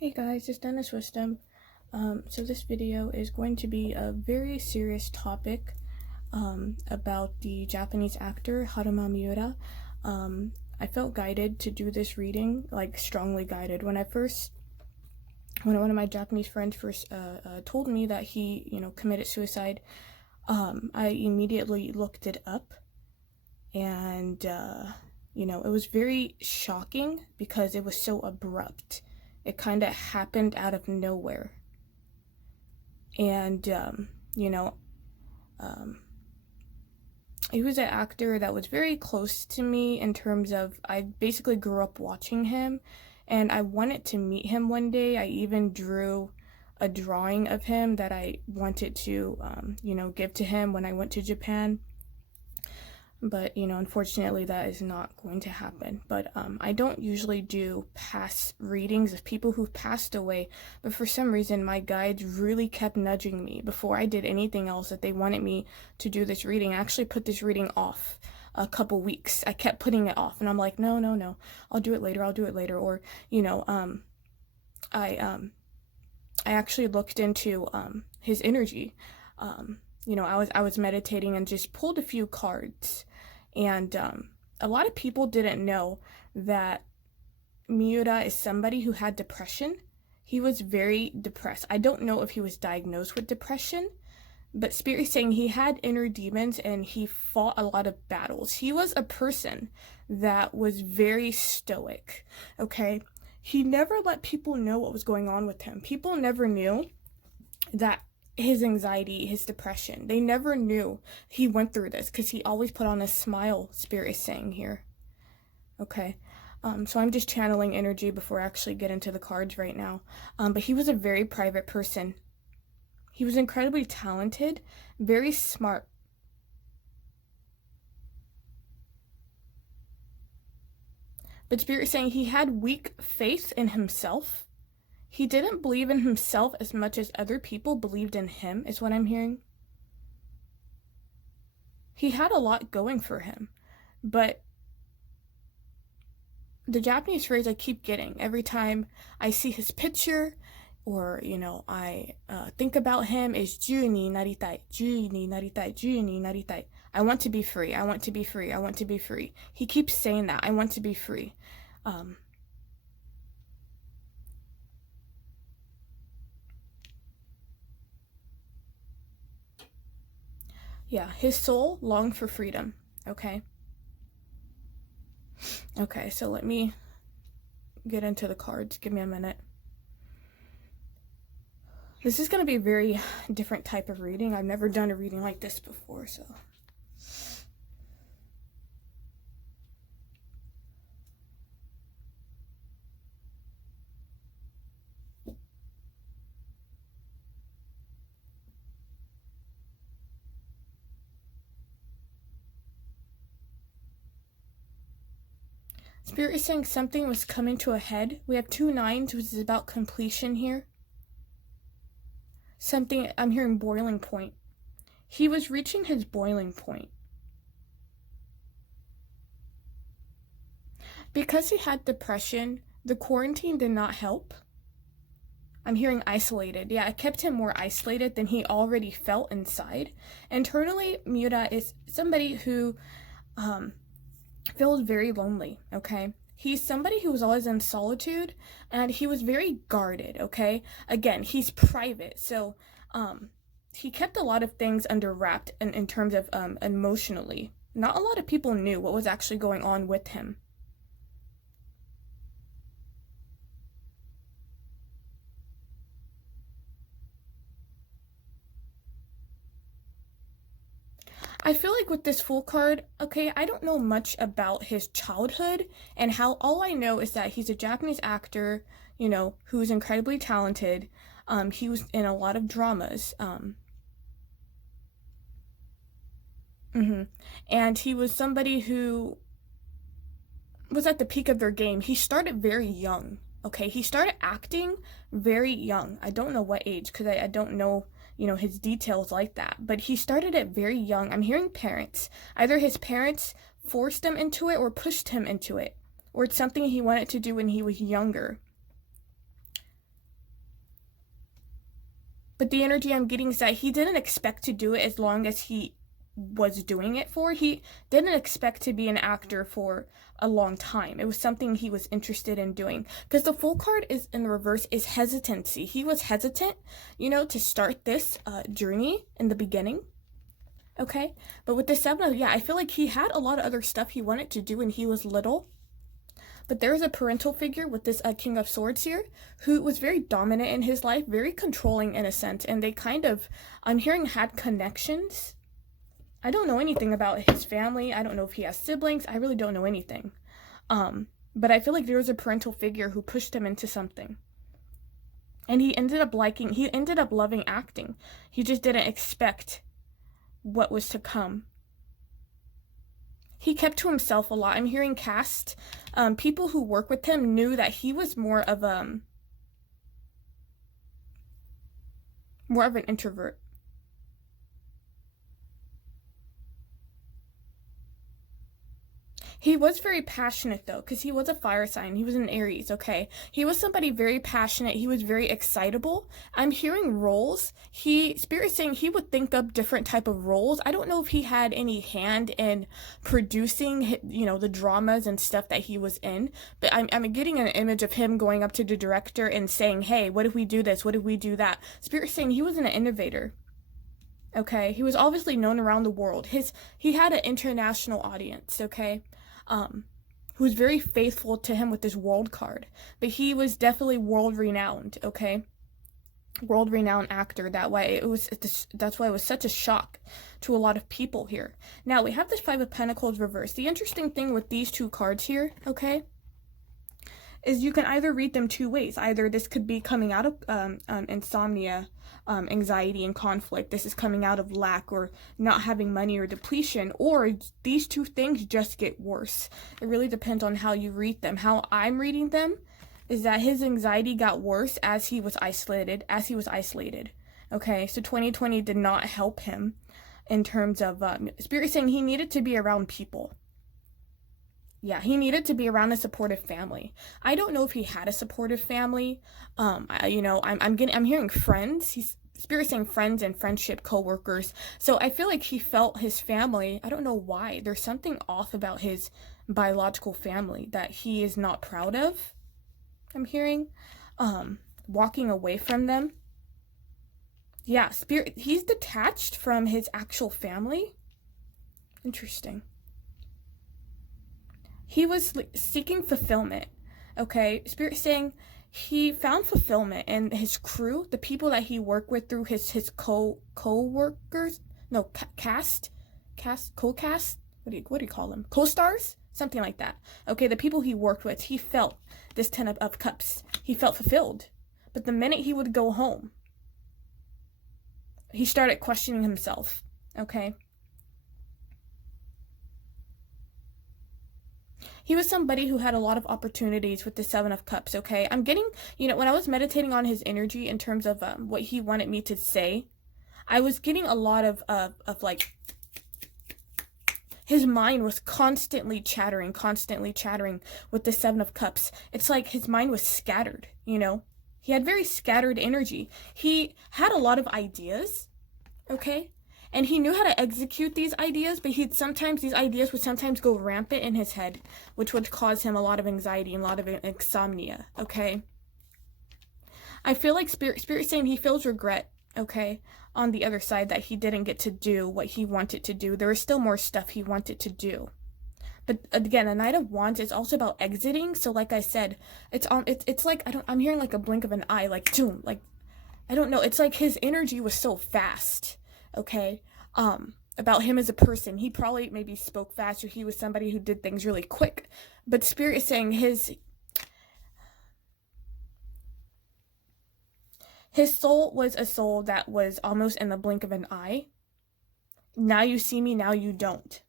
Hey guys, it's Dennis Wisdom. So this video is going to be a very serious topic about the Japanese actor Haruma Miura. I felt guided to do this reading, like strongly guided. When one of my Japanese friends first told me that he, committed suicide, I immediately looked it up, and it was very shocking because it was so abrupt. It kind of happened out of nowhere. And, he was an actor that was very close to me in terms of, I basically grew up watching him, and I wanted to meet him one day. I even drew a drawing of him that I wanted to, give to him when I went to Japan. But, unfortunately that is not going to happen. But I don't usually do past readings of people who've passed away. But for some reason, my guides really kept nudging me before I did anything else that they wanted me to do this reading. I actually put this reading off a couple weeks. I kept putting it off. And I'm like, no. I'll do it later. Or, I actually looked into his energy. I was meditating and just pulled a few cards. And a lot of people didn't know that Miura is somebody who had depression. He was very depressed. I don't know if he was diagnosed with depression, but Spirit is saying he had inner demons and he fought a lot of battles. He was a person that was very stoic, okay? He never let people know what was going on with him. People never knew that his anxiety, his depression, they never knew he went through this because he always put on a smile, Spirit is saying here. Okay, so I'm just channeling energy before I actually get into the cards right now. But he was a very private person. He was incredibly talented, very smart. But Spirit is saying he had weak faith in himself. He didn't believe in himself as much as other people believed in him, is what I'm hearing. He had a lot going for him, but the Japanese phrase I keep getting every time I see his picture or, I think about him is 自由になりたい, 自由になりたい, 自由になりたい. I want to be free, I want to be free, I want to be free. He keeps saying that, I want to be free. Yeah, his soul longed for freedom, okay? Okay, so let me get into the cards. Give me a minute. This is going to be a very different type of reading. I've never done a reading like this before, so... Spirit is saying something was coming to a head. We have 2 9s, which is about completion here. Something, I'm hearing boiling point. He was reaching his boiling point. Because he had depression, the quarantine did not help. I'm hearing isolated. Yeah, it kept him more isolated than he already felt inside. Internally, Miura is somebody who feels very lonely, okay? He's somebody who was always in solitude, and he was very guarded, okay? Again, he's private, so he kept a lot of things under wrapped in terms of emotionally. Not a lot of people knew what was actually going on with him. I feel like with this Fool card, okay, I don't know much about his childhood and how. All I know is that he's a Japanese actor, who's incredibly talented. He was in a lot of dramas. And he was somebody who was at the peak of their game. He started very young, okay? He started acting very young. I don't know what age, because I don't know his details like that, but he started it very young. I'm hearing parents. Either his parents forced him into it or pushed him into it, or it's something he wanted to do when he was younger. But the energy I'm getting is that he didn't expect to do it as long as he was doing it for. He didn't expect to be an actor for a long time. It was something he was interested in doing. Because the Fool card is in the reverse is hesitancy. He was hesitant, to start this journey in the beginning. Okay? But with the 7 I feel like he had a lot of other stuff he wanted to do when he was little. But there is a parental figure with this King of Swords here who was very dominant in his life, very controlling in a sense. And they kind of, I'm hearing, had connections. I don't know anything about his family. I don't know if he has siblings. I really don't know anything. But I feel like there was a parental figure who pushed him into something. And he ended up loving acting. He just didn't expect what was to come. He kept to himself a lot. I'm hearing cast. People who work with him knew that he was more of an introvert. He was very passionate, though, because he was a fire sign. He was an Aries, okay? He was somebody very passionate. He was very excitable. I'm hearing roles. Spirit's saying he would think up different type of roles. I don't know if he had any hand in producing, the dramas and stuff that he was in, but I'm getting an image of him going up to the director and saying, hey, what if we do this? What if we do that? Spirit's saying he was an innovator. Okay? He was obviously known around the world. He had an international audience, okay? Who was very faithful to him with this world card. But he was definitely world-renowned, okay? World-renowned actor. That's why it was such a shock to a lot of people here. Now, we have this 5 of Pentacles reversed. The interesting thing with these 2 cards here, okay, is you can either read them 2 ways. Either this could be coming out of insomnia, anxiety and conflict. This is coming out of lack or not having money or depletion, or these 2 things just get worse. It really depends on how you read them. How I'm reading them is that his anxiety got worse as he was isolated. Okay, so 2020 did not help him in terms of Spirit saying he needed to be around people. Yeah, he needed to be around a supportive family. I don't know if he had a supportive family. I'm hearing friends. Spirit saying friends and friendship, co-workers. So I feel like he felt his family. I don't know why. There's something off about his biological family that he is not proud of. I'm hearing, walking away from them. Yeah, Spirit. He's detached from his actual family. Interesting. He was seeking fulfillment, okay? Spirit saying he found fulfillment in his crew, the people that he worked with through his co-workers, no, co-cast, what do you call them? Co-stars? Something like that. Okay, the people he worked with, he felt this 10 of Cups. He felt fulfilled. But the minute he would go home, he started questioning himself, okay? He was somebody who had a lot of opportunities with the 7 of Cups, okay? I'm getting, when I was meditating on his energy in terms of what he wanted me to say, I was getting a lot of like, his mind was constantly chattering with the 7 of Cups. It's like his mind was scattered, He had very scattered energy. He had a lot of ideas, okay? And he knew how to execute these ideas, but these ideas would sometimes go rampant in his head, which would cause him a lot of anxiety and a lot of insomnia, okay? I feel like Spirit saying he feels regret, okay, on the other side that he didn't get to do what he wanted to do. There was still more stuff he wanted to do. But again, the Knight of Wands is also about exiting. So like I said, it's like, I'm hearing like a blink of an eye, like, doom, like, I don't know. It's like his energy was so fast. Okay, about him as a person. He probably maybe spoke fast, or he was somebody who did things really quick. But Spirit is saying his soul was a soul that was almost in the blink of an eye. Now you see me, now you don't.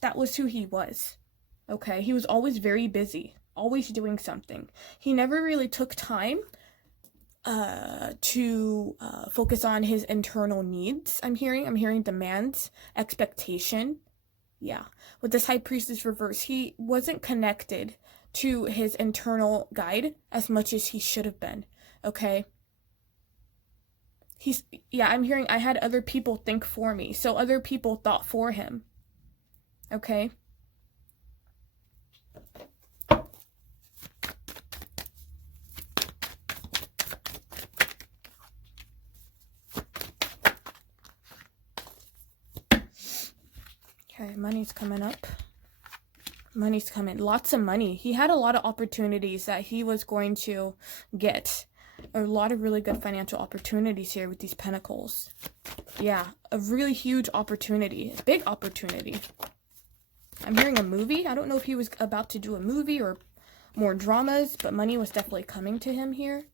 That was who he was. Okay, he was always very busy, always doing something. He never really took time to focus on his internal needs. I'm hearing demands, expectation. Yeah, with this High Priestess reverse, he wasn't connected to his internal guide as much as he should have been, okay? I'm hearing I had other people think for me. So other people thought for him. Okay? Okay, money's coming up. Money's coming. Lots of money. He had a lot of opportunities that he was going to get. A lot of really good financial opportunities here with these pentacles. Yeah, a really huge opportunity. A big opportunity. I'm hearing a movie. I don't know if he was about to do a movie or more dramas, but money was definitely coming to him here.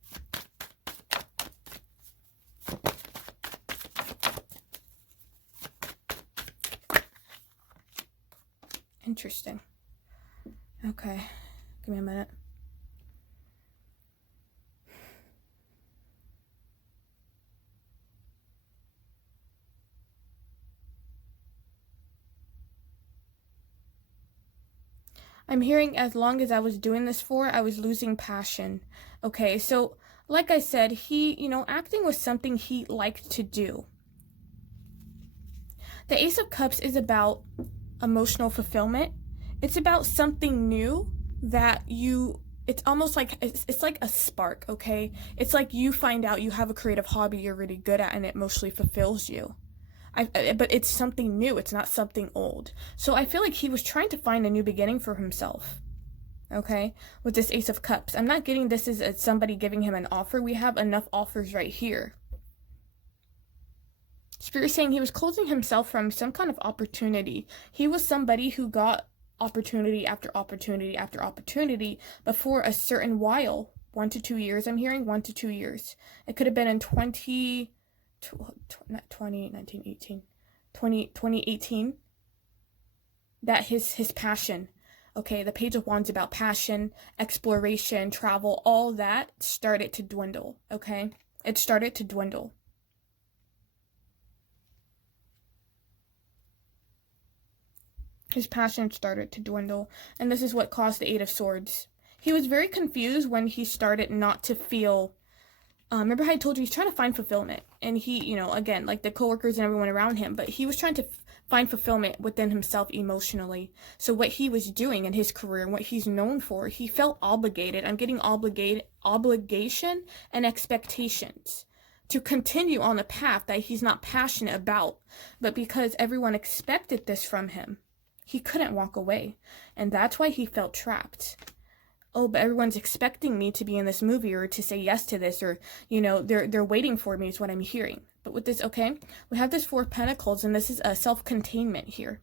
Interesting. Okay, give me a minute. I'm hearing as long as I was doing this for, I was losing passion. Okay, so like I said, he, acting was something he liked to do. The Ace of Cups is about emotional fulfillment. It's about something new that it's almost like, it's like a spark, okay? It's like you find out you have a creative hobby you're really good at and it mostly fulfills you. But it's something new. It's not something old. So I feel like he was trying to find a new beginning for himself. Okay? With this Ace of Cups. I'm not getting this as somebody giving him an offer. We have enough offers right here. Spirit saying he was closing himself from some kind of opportunity. He was somebody who got opportunity after opportunity after opportunity before a certain while. 1 to 2 years. I'm hearing 1 to 2 years. It could have been in 2018, that his passion, okay, the Page of Wands about passion, exploration, travel, all that started to dwindle, okay? It started to dwindle. His passion started to dwindle, and this is what caused the Eight of Swords. He was very confused when he started not to feel. Remember how I told you he's trying to find fulfillment, and he, again, like the coworkers and everyone around him, but he was trying to find fulfillment within himself emotionally. So what he was doing in his career and what he's known for, he felt obligated. I'm getting obligation and expectations to continue on the path that he's not passionate about, but because everyone expected this from him, he couldn't walk away, and that's why he felt trapped. Oh, but everyone's expecting me to be in this movie or to say yes to this, or, they're waiting for me is what I'm hearing. But with this, okay, we have this Four of Pentacles, and this is a self-containment here.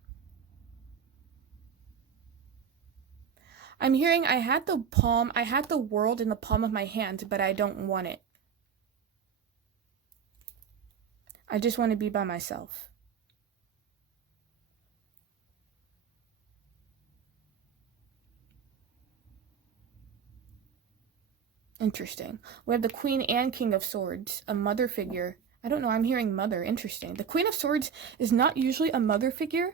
I'm hearing I had the world in the palm of my hand, but I don't want it. I just want to be by myself. Interesting. We have the Queen and King of Swords, a mother figure. I don't know, I'm hearing mother. Interesting. The Queen of Swords is not usually a mother figure,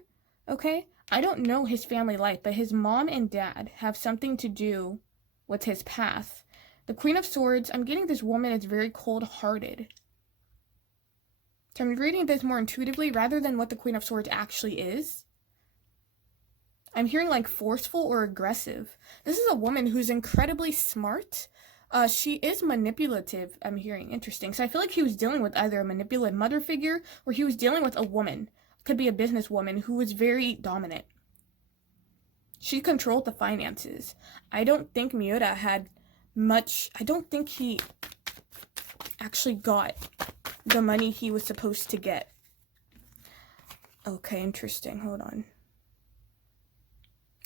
okay? I don't know his family life, but his mom and dad have something to do with his path. The Queen of Swords, I'm getting this woman is very cold-hearted. So I'm reading this more intuitively rather than what the Queen of Swords actually is. I'm hearing like forceful or aggressive. This is a woman who's incredibly smart. She is manipulative, I'm hearing. Interesting. So I feel like he was dealing with either a manipulative mother figure or he was dealing with a woman. Could be a businesswoman who was very dominant. She controlled the finances. I don't think Miura had much. I don't think he actually got the money he was supposed to get. Okay, interesting. Hold on.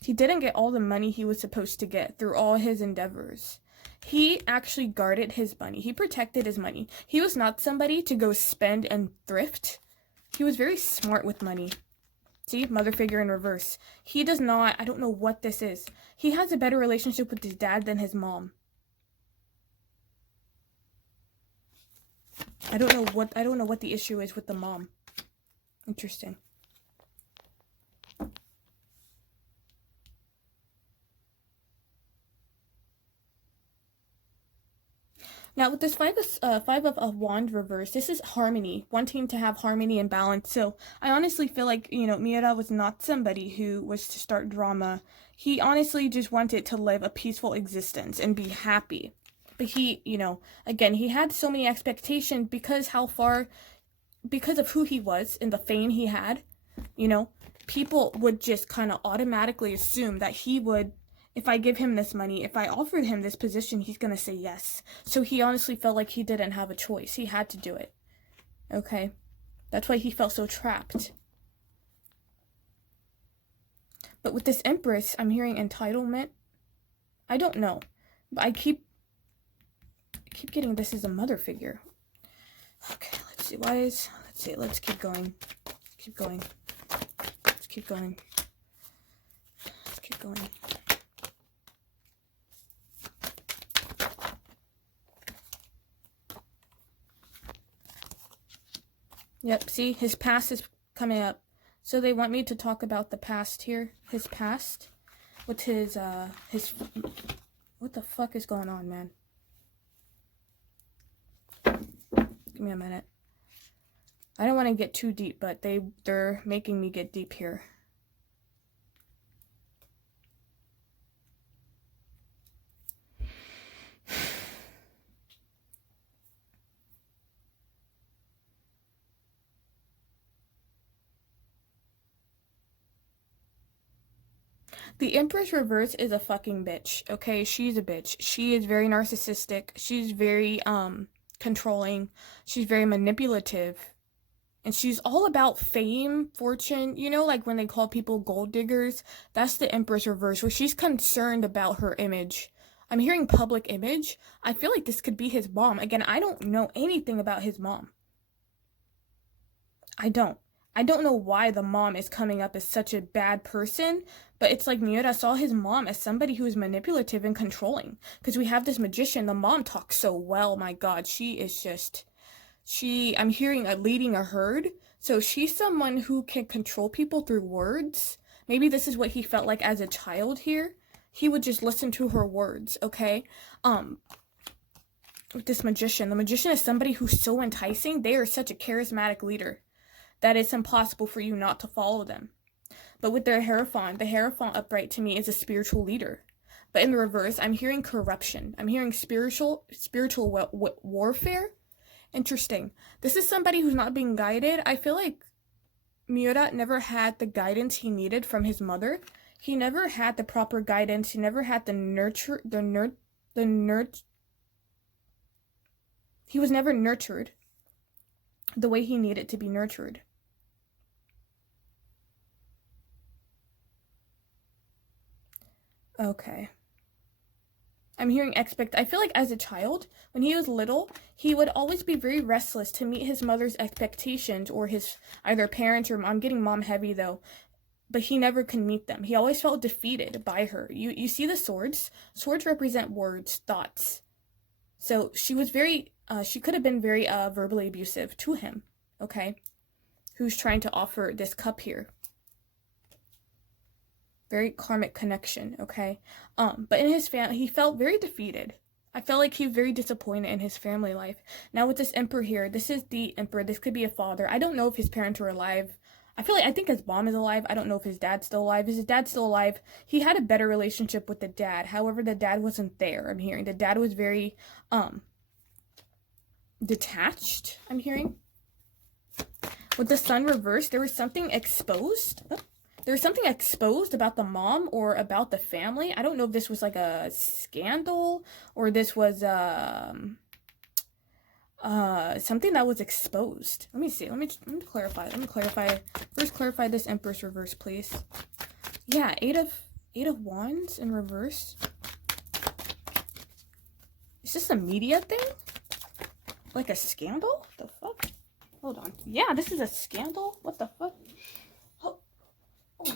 He didn't get all the money he was supposed to get through all his endeavors. He actually guarded his money. He protected his money. He was not somebody to go spend and thrift. He was very smart with money. See, mother figure in reverse. He does not, I don't know what this is. He has a better relationship with his dad than his mom. I don't know what the issue is with the mom. Interesting. Now with this five of wand reverse, this is harmony, wanting to have harmony and balance. So I honestly feel like, you know, Miura was not somebody who was to start drama. He honestly just wanted to live a peaceful existence and be happy. But he, you know, again, he had so many expectations because of who he was and the fame he had, you know, people would just kind of automatically assume that he would, if I give him this money, if I offered him this position, he's going to say yes. So he honestly felt like he didn't have a choice. He had to do it. Okay? That's why he felt so trapped. But with this Empress, I'm hearing entitlement. I don't know. But I keep getting this as a mother figure. Okay, let's see. Let's see. Let's keep going. Keep going. Let's keep going. Let's keep going. Yep, see, his past is coming up. So they want me to talk about the past here. His past. With his, what the fuck is going on, man? Give me a minute. I don't want to get too deep, but they're making me get deep here. The Empress reverse is a fucking bitch, okay? She's a bitch. She is very narcissistic. She's very, controlling. She's very manipulative. And she's all about fame, fortune. You know, like when they call people gold diggers? That's the Empress reverse, where she's concerned about her image. I'm hearing public image. I feel like this could be his mom. Again, I don't know anything about his mom. I don't know why the mom is coming up as such a bad person, but it's like Miura saw his mom as somebody who is manipulative and controlling. Because we have this magician, the mom talks so well, my god, she is just, I'm hearing leading a herd, so she's someone who can control people through words. Maybe this is what he felt like as a child here. He would just listen to her words, okay? With this magician, the magician is somebody who's so enticing. They are such a charismatic leader that it's impossible for you not to follow them. But with their Hierophant, the Hierophant upright to me is a spiritual leader. But in the reverse, I'm hearing corruption. I'm hearing spiritual warfare. Interesting. This is somebody who's not being guided. I feel like Miura never had the guidance he needed from his mother. He never had the proper guidance. He never had he was never nurtured the way he needed to be nurtured. Okay. I'm hearing I feel like as a child, when he was little, he would always be very restless to meet his mother's expectations or his either parents or I'm getting mom heavy though, but he never could meet them. He always felt defeated by her. You see the swords? Swords represent words, thoughts. So she was she could have been very verbally abusive to him, okay? Who's trying to offer this cup here. Very karmic connection, okay? But in his family, he felt very defeated. I felt like he was very disappointed in his family life. Now with this Emperor here, this is the Emperor. This could be a father. I don't know if his parents are alive. I think his mom is alive. I don't know if his dad's still alive. Is his dad still alive? He had a better relationship with the dad. However, the dad wasn't there, I'm hearing. The dad was very, detached, I'm hearing. With the sun reversed, there was something exposed. There was something exposed about the mom or about the family. I don't know if this was like a scandal or this was something that was exposed. Let me see. Let me clarify. First clarify this Empress reverse, please. Yeah, eight of Wands in reverse. Is this a media thing? Like a scandal? The fuck? Hold on. Yeah, this is a scandal? What the fuck? Oh. Oh.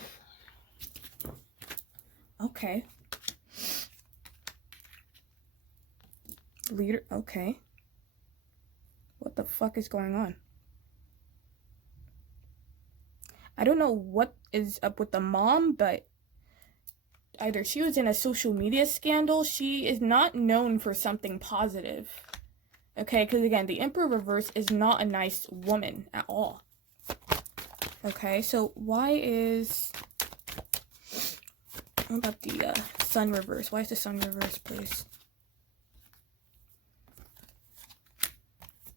Okay. Leader, okay. What the fuck is going on? I don't know what is up with the mom, but either she was in a social media scandal. She is not known for something positive. Okay, because again, the Emperor reverse is not a nice woman at all. Okay, so why is... What about the Sun reverse? Why is the Sun reverse, please?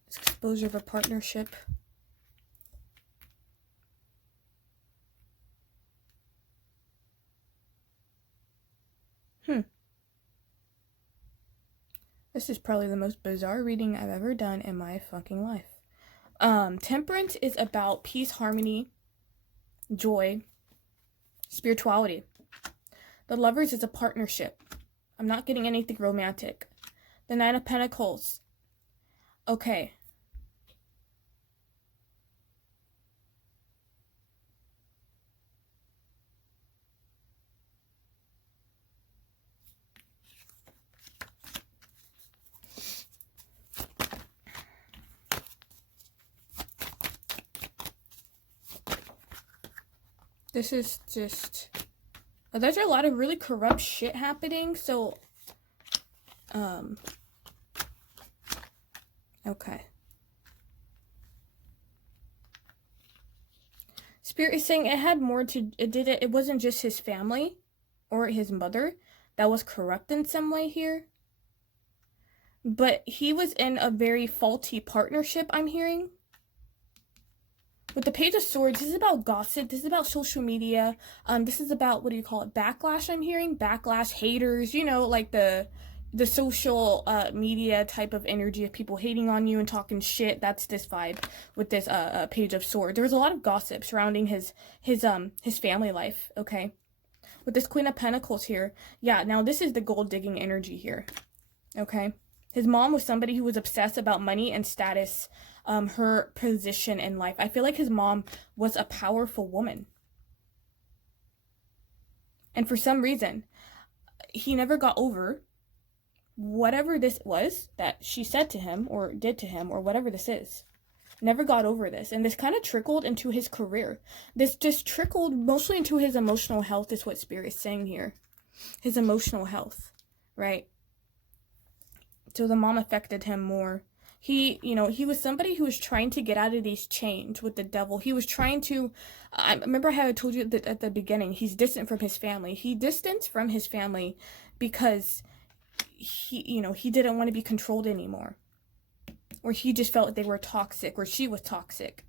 It's exposure of a partnership. This is probably the most bizarre reading I've ever done in my fucking life. Temperance is about peace, harmony, joy, spirituality. The Lovers is a partnership. I'm not getting anything romantic. The Nine of Pentacles. Okay. This is just... There's a lot of really corrupt shit happening, so... Okay. Spirit is saying it had more to... It wasn't just his family or his mother that was corrupt in some way here. But he was in a very faulty partnership, I'm hearing. With the Page of Swords, this is about gossip. This is about social media. This is about, what do you call it? Backlash, I'm hearing. Backlash, haters, you know, like the social media type of energy of people hating on you and talking shit. That's this vibe with this Page of Swords. There was a lot of gossip surrounding his family life, okay? With this Queen of Pentacles here. Yeah, now this is the gold digging energy here, okay? His mom was somebody who was obsessed about money and status, her position in life. I feel like his mom was a powerful woman. And for some reason, he never got over whatever this was that she said to him or did to him or whatever this is. Never got over this. And this kind of trickled into his career. This just trickled mostly into his emotional health is what Spirit is saying here. His emotional health, right? So the mom affected him more. He was somebody who was trying to get out of these chains with the devil. He was trying to, I remember how I told you that at the beginning, he's distant from his family. He distanced from his family because he didn't want to be controlled anymore. Or he just felt they were toxic, or she was toxic.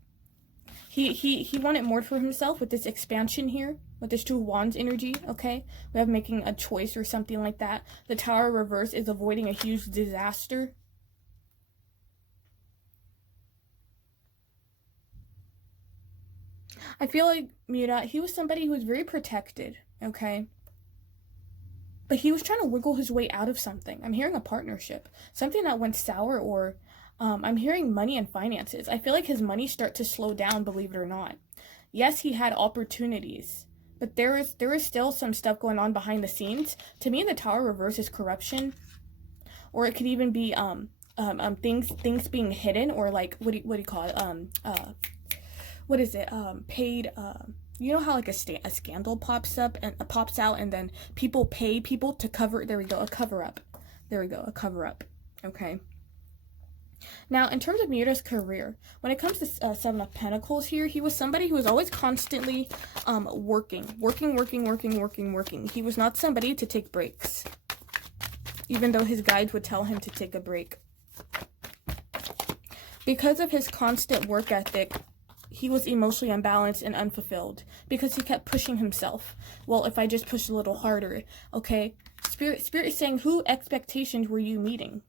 He wanted more for himself with this expansion here, with this Two of Wands energy, okay? We have making a choice or something like that. The Tower reverse is avoiding a huge disaster. I feel like Miura, he was somebody who was very protected, okay? But he was trying to wiggle his way out of something. I'm hearing a partnership. Something that went sour, or I'm hearing money and finances. I feel like his money start to slow down, believe it or not. Yes, he had opportunities, but there is still some stuff going on behind the scenes. To me, the Tower reverse is corruption, or it could even be things being hidden, or like what do you call it? What is it? Paid. You know how like a scandal pops out, and then people pay people to cover. There we go, a cover up. There we go, a cover up. Okay. Now, in terms of Miura's career, when it comes to Seven of Pentacles here, he was somebody who was always constantly working. He was not somebody to take breaks, even though his guides would tell him to take a break. Because of his constant work ethic, he was emotionally unbalanced and unfulfilled because he kept pushing himself. Well, if I just push a little harder, okay? Spirit is saying, who expectations were you meeting?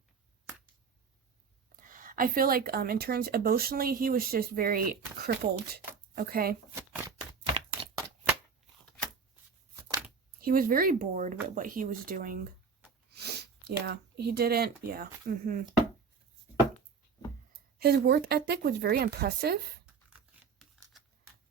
I feel like in terms emotionally, he was just very crippled, okay? He was very bored with what he was doing. Yeah, he didn't, yeah, His work ethic was very impressive.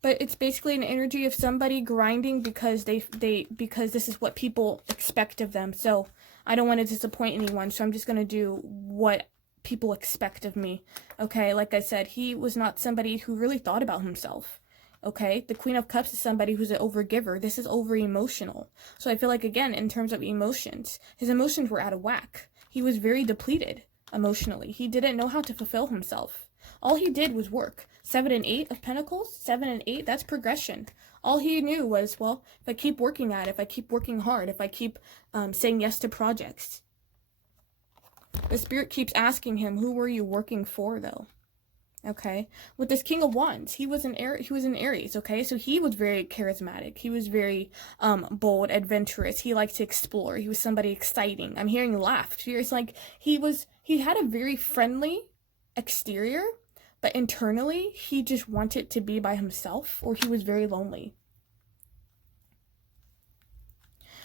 But it's basically an energy of somebody grinding because because this is what people expect of them. So I don't want to disappoint anyone. So I'm just going to do what people expect of me. Okay, like I said, he was not somebody who really thought about himself. Okay, the Queen of Cups is somebody who's an overgiver. This is over emotional. So I feel like, again, in terms of emotions, his emotions were out of whack. He was very depleted. emotionally. He didn't know how to fulfill himself. All he did was work. 7 and 8 of Pentacles, 7 and 8, that's progression. All he knew was, well, if I keep working at it, if I keep working hard, if I keep saying yes to projects. The Spirit keeps asking him, who were you working for, though? Okay, with this King of Wands, he was an Aries, okay? So he was very charismatic. He was very bold, adventurous. He liked to explore. He was somebody exciting. I'm hearing laughter. It's like he had a very friendly exterior, but internally, he just wanted to be by himself, or he was very lonely.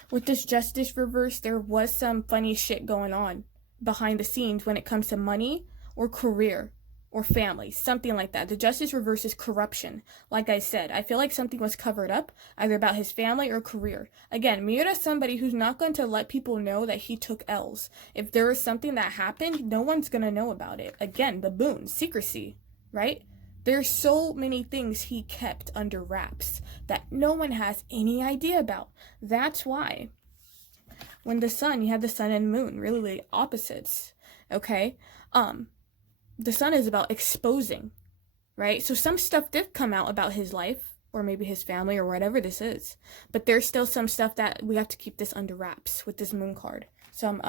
With this Justice reverse, there was some funny shit going on behind the scenes when it comes to money or career or family, something like that. The Justice reverse is corruption. Like I said, I feel like something was covered up, either about his family or career. Again, Miura is somebody who's not going to let people know that he took L's. If there is something that happened, no one's going to know about it. Again, baboon, secrecy, right? There's so many things he kept under wraps that no one has any idea about. That's why when the sun, you had the sun and moon, really opposites, okay? The sun is about exposing, right? So some stuff did come out about his life, or maybe his family, or whatever this is. But there's still some stuff that we have to keep this under wraps with this moon card. Some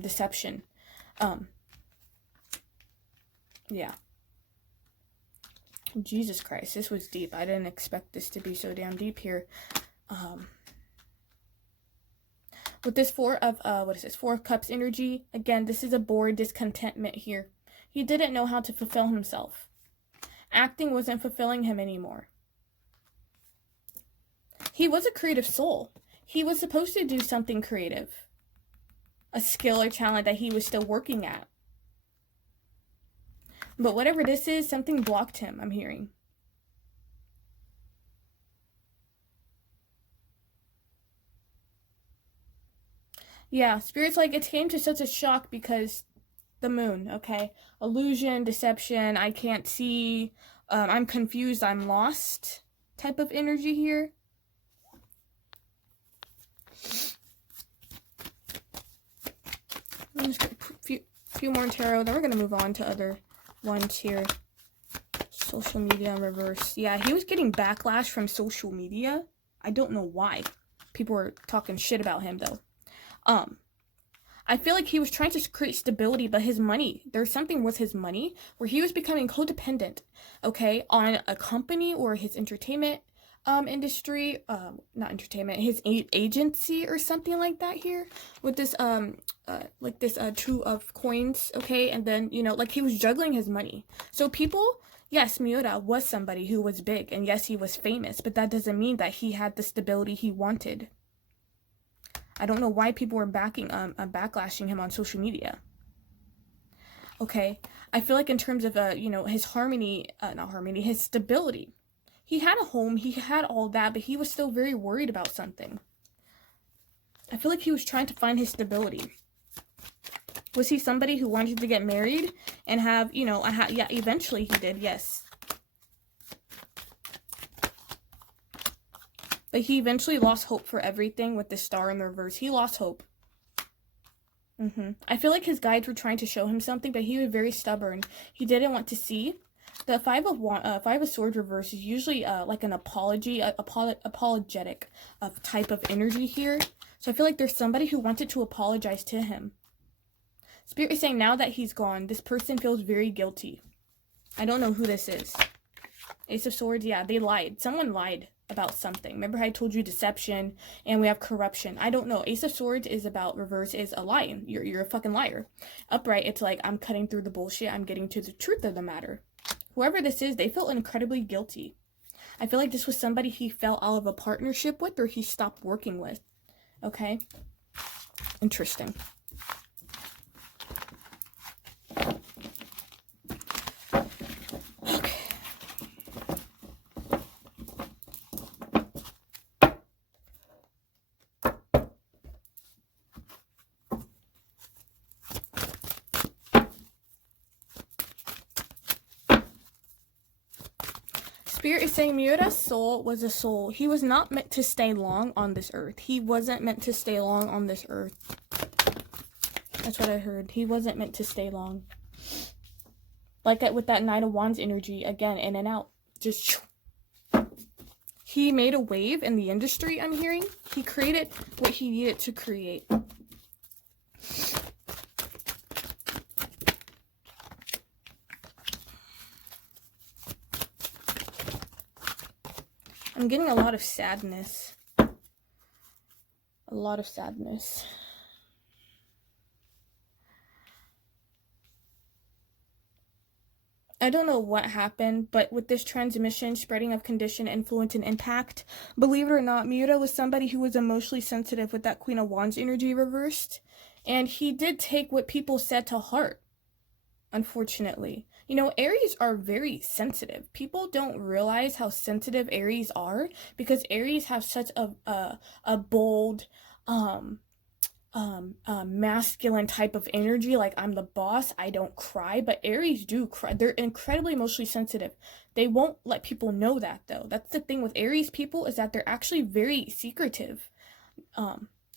deception. Yeah. Jesus Christ, this was deep. I didn't expect this to be so damn deep here. With this Four of Cups energy, again, this is a bored discontentment here. He didn't know how to fulfill himself. Acting wasn't fulfilling him anymore. He was a creative soul. He was supposed to do something creative. A skill or talent that he was still working at. But whatever this is, something blocked him, I'm hearing. Yeah, Spirit's like, it came to such a shock because the moon, okay? Illusion, deception, I can't see, I'm confused, I'm lost type of energy here. I'm just gonna put a few more tarot, then we're gonna move on to other ones here. Social media in reverse. Yeah, he was getting backlash from social media. I don't know why. People were talking shit about him, though. I feel like he was trying to create stability, but his money, there's something with his money where he was becoming codependent, okay, on a company or his entertainment industry, not entertainment, his agency or something like that here with this, like this Two of Coins, okay, and then, you know, like he was juggling his money. So people, yes, Miura was somebody who was big, and yes, he was famous, but that doesn't mean that he had the stability he wanted. I don't know why people were backlashing him on social media. Okay, I feel like in terms of, you know, his his stability. He had a home, he had all that, but he was still very worried about something. I feel like he was trying to find his stability. Was he somebody who wanted to get married and have, you know, yeah, eventually he did, yes. But he eventually lost hope for everything with the star in the reverse. He lost hope. I feel like his guides were trying to show him something, but he was very stubborn. He didn't want to see. The Five of Swords reverse is usually like an apologetic type of energy here. So I feel like there's somebody who wanted to apologize to him. Spirit is saying now that he's gone, this person feels very guilty. I don't know who this is. Ace of Swords, yeah, they lied. Someone lied about something. Remember how I told you deception and we have corruption? I don't know. Ace of Swords is about, reverse is a lie. You're a fucking liar. Upright, it's like I'm cutting through the bullshit. I'm getting to the truth of the matter. Whoever this is, they felt incredibly guilty. I feel like this was somebody he fell out of a partnership with or he stopped working with. Okay? Interesting. Spirit is saying Miura's soul was a soul. He was not meant to stay long on this earth. He wasn't meant to stay long on this earth. That's what I heard. He wasn't meant to stay long. Like with that Knight of Wands energy, again, in and out. Just... He made a wave in the industry, I'm hearing. He created what he needed to create. I'm getting a lot of sadness. A lot of sadness. I don't know what happened, but with this transmission, spreading of condition, influence, and impact, believe it or not, Miura was somebody who was emotionally sensitive with that Queen of Wands energy reversed. And he did take what people said to heart, unfortunately. You know, Aries are very sensitive. People don't realize how sensitive Aries are because Aries have such a bold, masculine type of energy. Like, I'm the boss, I don't cry. But Aries do cry. They're incredibly emotionally sensitive. They won't let people know that, though. That's the thing with Aries people, is that they're actually very secretive.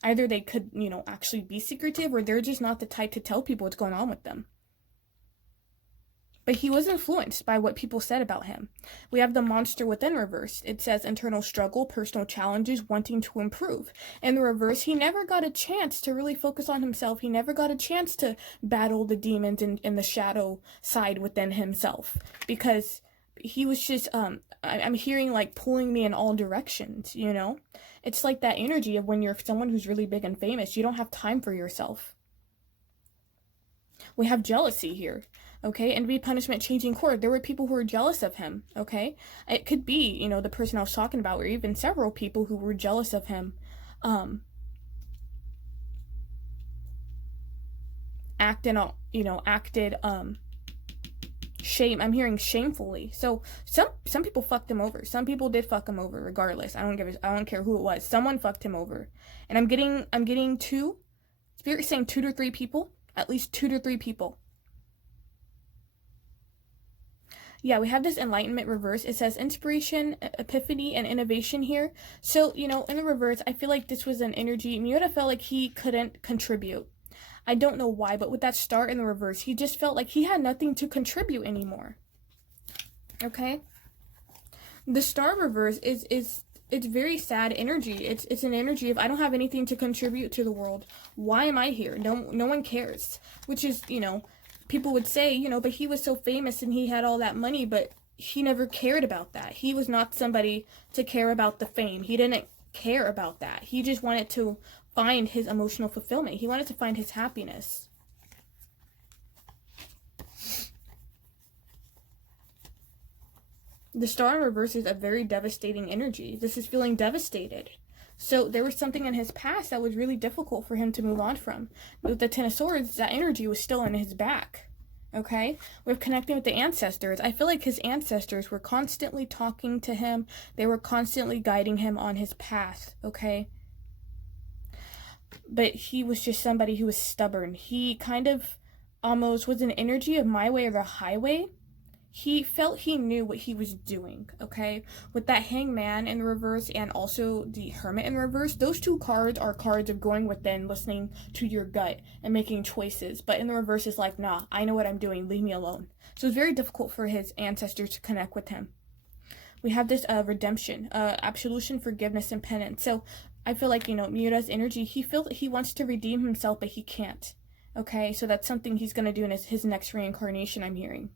Either they could, you know, actually be secretive, or they're just not the type to tell people what's going on with them. But he was influenced by what people said about him. We have the monster within reversed. It says internal struggle, personal challenges, wanting to improve. In the reverse, he never got a chance to really focus on himself. He never got a chance to battle the demons in the shadow side within himself. Because he was just, I'm hearing like pulling me in all directions, you know? It's like that energy of when you're someone who's really big and famous, you don't have time for yourself. We have jealousy here. Okay, envy, punishment, changing course. There were people who were jealous of him, okay? It could be, you know, the person I was talking about, or even several people who were jealous of him. Acted shame. I'm hearing shamefully. So some people fucked him over. Some people did fuck him over regardless. I don't care who it was. Someone fucked him over. And I'm getting two, Spirit saying 2 to 3 people, at least 2 to 3 people. Yeah, we have this enlightenment reverse. It says inspiration, epiphany, and innovation here. So, you know, in the reverse, I feel like this was an energy. Miura felt like he couldn't contribute. I don't know why, but with that star in the reverse, he just felt like he had nothing to contribute anymore. Okay? The star reverse it's very sad energy. It's an energy of, I don't have anything to contribute to the world. Why am I here? No one cares. Which is, you know, people would say, you know, but he was so famous and he had all that money, but he never cared about that. He was not somebody to care about the fame. He didn't care about that. He just wanted to find his emotional fulfillment. He wanted to find his happiness. The star in reverse is a very devastating energy. This is feeling devastated. So there was something in his past that was really difficult for him to move on from. With the Ten of Swords, that energy was still in his back. Okay? With connecting with the ancestors, I feel like his ancestors were constantly talking to him. They were constantly guiding him on his path. Okay? But he was just somebody who was stubborn. He kind of almost was an energy of my way or the highway. He felt he knew what he was doing, okay? With that Hangman in reverse and also the Hermit in reverse, those two cards are cards of going within, listening to your gut, and making choices. But in the reverse is like, nah, I know what I'm doing, leave me alone. So it's very difficult for his ancestors to connect with him. We have this redemption, absolution, forgiveness, and penance. So I feel like, you know, Miura's energy, he feels that he wants to redeem himself, but he can't, okay? So that's something he's going to do in his next reincarnation, I'm hearing.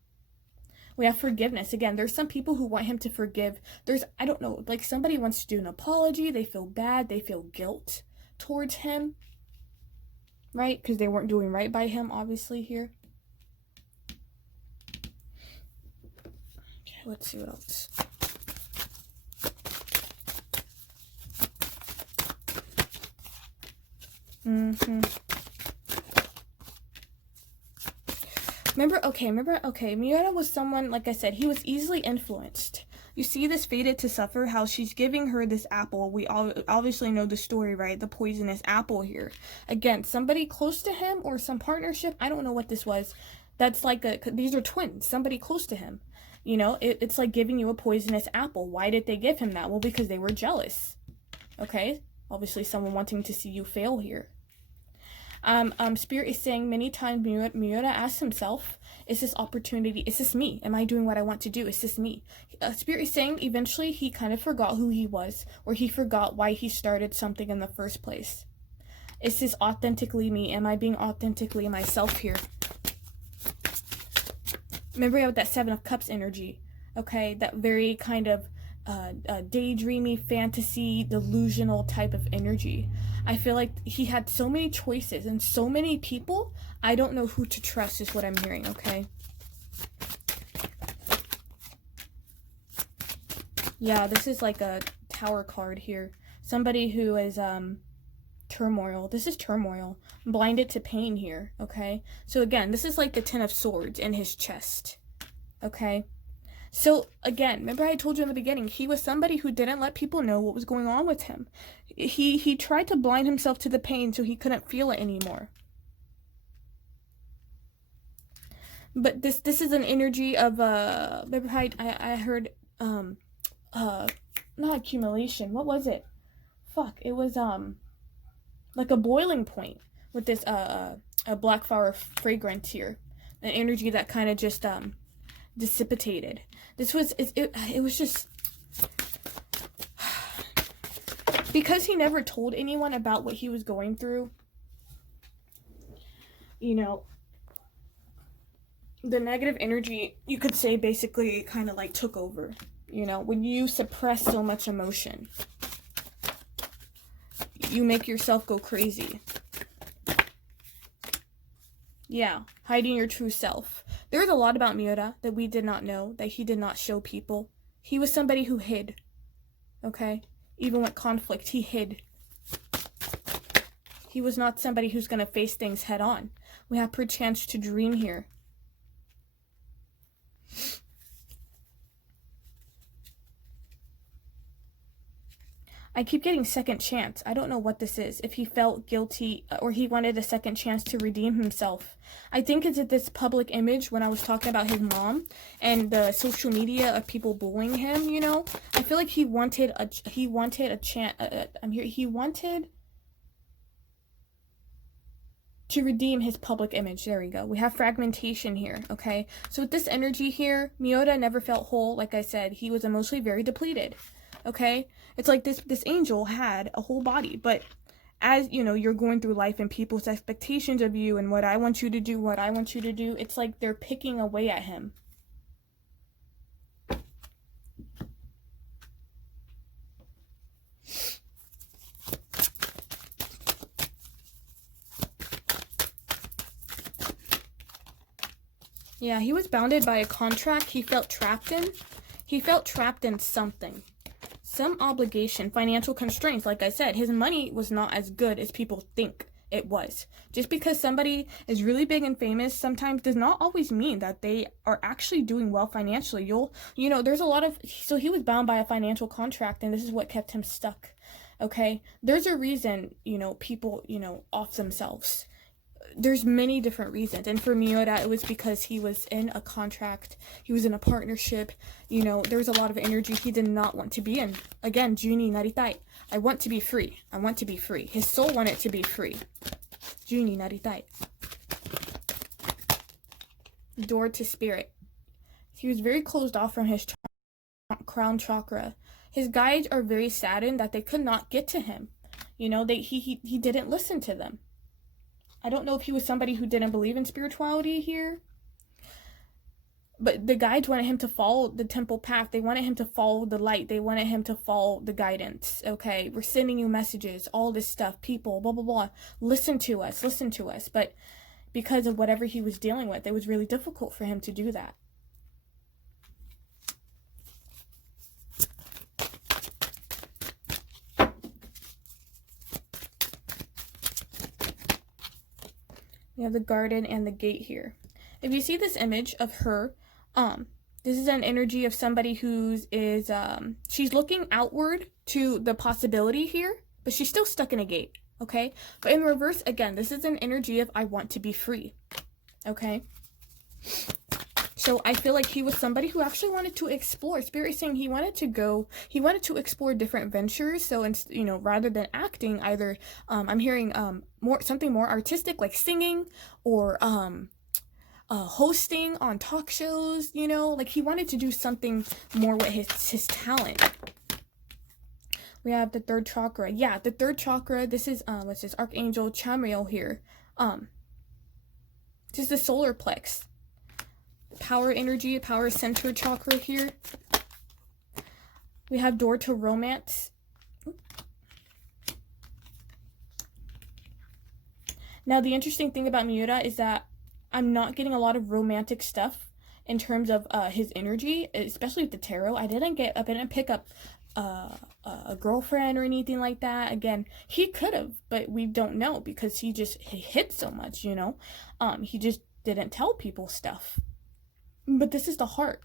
We have forgiveness. Again, there's some people who want him to forgive. I don't know, like somebody wants to do an apology. They feel bad. They feel guilt towards him. Right? Because they weren't doing right by him, obviously, here. Okay, let's see what else. Remember, Miura was someone, like I said, he was easily influenced. You see this fated to suffer, how she's giving her this apple. We all obviously know the story, right? The poisonous apple here. Again, somebody close to him or some partnership, I don't know what this was. That's like these are twins, somebody close to him. You know, it's like giving you a poisonous apple. Why did they give him that? Well, because they were jealous. Okay? Obviously, someone wanting to see you fail here. Spirit is saying many times Miura asked himself, is this opportunity, is this me? Am I doing what I want to do? Is this me? Spirit is saying eventually he kind of forgot who he was, or he forgot why he started something in the first place. Is this authentically me? Am I being authentically myself here? Remember, I have that Seven of Cups energy, okay? That very kind of daydreamy, fantasy, delusional type of energy. I feel like he had so many choices and so many people. I don't know who to trust is what I'm hearing, okay? Yeah, this is like a Tower card here. Somebody who is turmoil. This is turmoil. Blinded to pain here, okay? So again, this is like the Ten of Swords in his chest, okay? So again, remember I told you in the beginning, he was somebody who didn't let people know what was going on with him. He tried to blind himself to the pain so he couldn't feel it anymore. But this is an energy of remember I heard not accumulation. What was it? Fuck, it was like a boiling point with this a black flower fragrance here. An energy that kind of just dissipated. This was it was just because he never told anyone about what he was going through. You know, the negative energy, you could say, basically kind of like took over. You know, when you suppress so much emotion, you make yourself go crazy. Yeah, hiding your true self. There's a lot about Miura that we did not know, that he did not show people. He was somebody who hid, okay? Even with conflict, he hid. He was not somebody who's going to face things head on. We have perchance to dream here. I keep getting second chance. I don't know what this is. If he felt guilty or he wanted a second chance to redeem himself. I think it's this public image when I was talking about his mom and the social media of people bullying him, you know. I feel like he wanted a chance. He wanted to redeem his public image. There we go. We have fragmentation here, okay? So with this energy here, Miura never felt whole. Like I said, he was emotionally very depleted. Okay, it's like this angel had a whole body, but as you know, you're going through life and people's expectations of you and what I want you to do, it's like they're picking away at him. Yeah, he was bounded by a contract he felt trapped in. He felt trapped in something. Some obligation, financial constraints. Like I said, his money was not as good as people think it was. Just because somebody is really big and famous sometimes does not always mean that they are actually doing well financially. You know, there's a lot of, so he was bound by a financial contract and this is what kept him stuck. Okay, there's a reason, you know, people, you know, off themselves. There's many different reasons, and for Miura it was because he was in a contract, he was in a partnership, you know, there was a lot of energy he did not want to be in. Again, Juni naritai. I want to be free. I want to be free. His soul wanted to be free. Juni naritai. Door to spirit. He was very closed off from his crown chakra. His guides are very saddened that they could not get to him. You know, he didn't listen to them. I don't know if he was somebody who didn't believe in spirituality here. But the guides wanted him to follow the temple path. They wanted him to follow the light. They wanted him to follow the guidance. Okay, we're sending you messages, all this stuff, people, blah, blah, blah. Listen to us, listen to us. But because of whatever he was dealing with, it was really difficult for him to do that. We have the garden and the gate here. If you see this image of her, this is an energy of somebody who's she's looking outward to the possibility here, but she's still stuck in a gate, okay? But in reverse, again, this is an energy of I want to be free, okay? So I feel like he was somebody who actually wanted to explore. Spirit saying he wanted to explore different ventures. So, you know, rather than acting, either I'm hearing something more artistic like singing or hosting on talk shows, you know, like he wanted to do something more with his talent. We have the third chakra. Yeah, the third chakra. This is what's this? Archangel Chamuel here. This is the solar plex. Power energy, power center chakra here. We have door to romance. Now, the interesting thing about Miura is that I'm not getting a lot of romantic stuff in terms of his energy, especially with the tarot. I didn't pick up a girlfriend or anything like that. Again, he could have, but we don't know because he hit so much, you know. He just didn't tell people stuff. But this is the heart.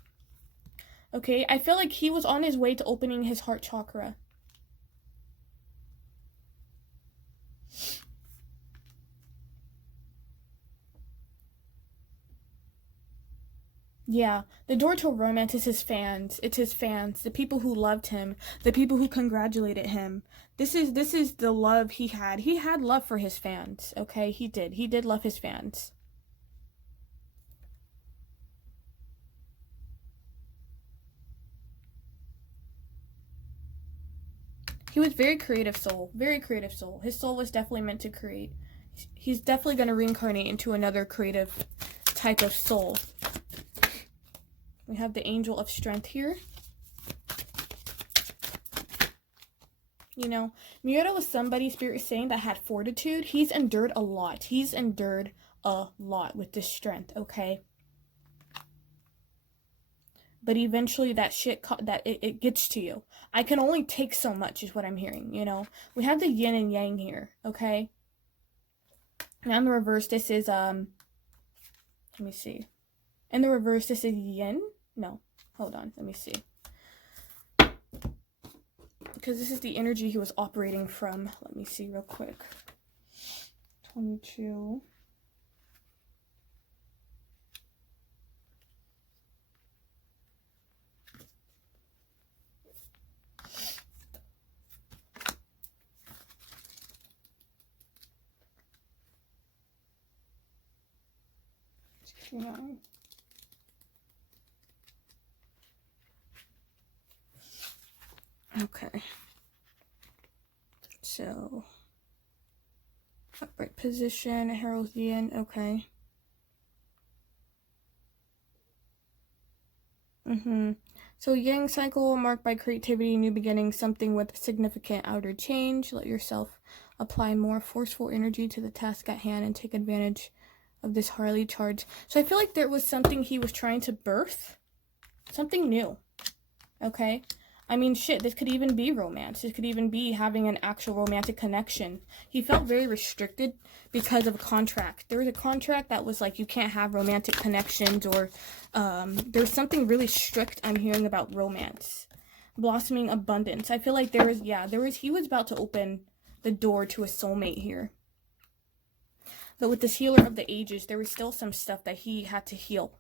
Okay, I feel like he was on his way to opening his heart chakra. Yeah, the door to romance is his fans. It's his fans, the people who loved him, the people who congratulated him. This is the love he had. He had love for his fans, okay? He did love his fans. He was very creative soul, very creative soul. His soul was definitely meant to create. He's definitely going to reincarnate into another creative type of soul. We have the angel of strength here. You know, Miura was somebody, Spirit is saying, that had fortitude. He's endured a lot. He's endured a lot with this strength, okay? But eventually that shit, it gets to you. I can only take so much is what I'm hearing, you know? We have the yin and yang here, okay? Now in the reverse, this is, let me see. In the reverse, this is yin. No, hold on, let me see. Because this is the energy he was operating from. Let me see real quick. 22. Okay. So, upright position, heralds yin, okay. So yang cycle marked by creativity, new beginnings, something with significant outer change. Let yourself apply more forceful energy to the task at hand and take advantage of this highly charged. So I feel like there was something he was trying to birth. Something new. Okay? I mean, shit, this could even be romance. This could even be having an actual romantic connection. He felt very restricted because of a contract. There was a contract that was like, you can't have romantic connections, or there's something really strict I'm hearing about romance. Blossoming abundance. I feel like he was about to open the door to a soulmate here. But with this healer of the ages, there was still some stuff that he had to heal.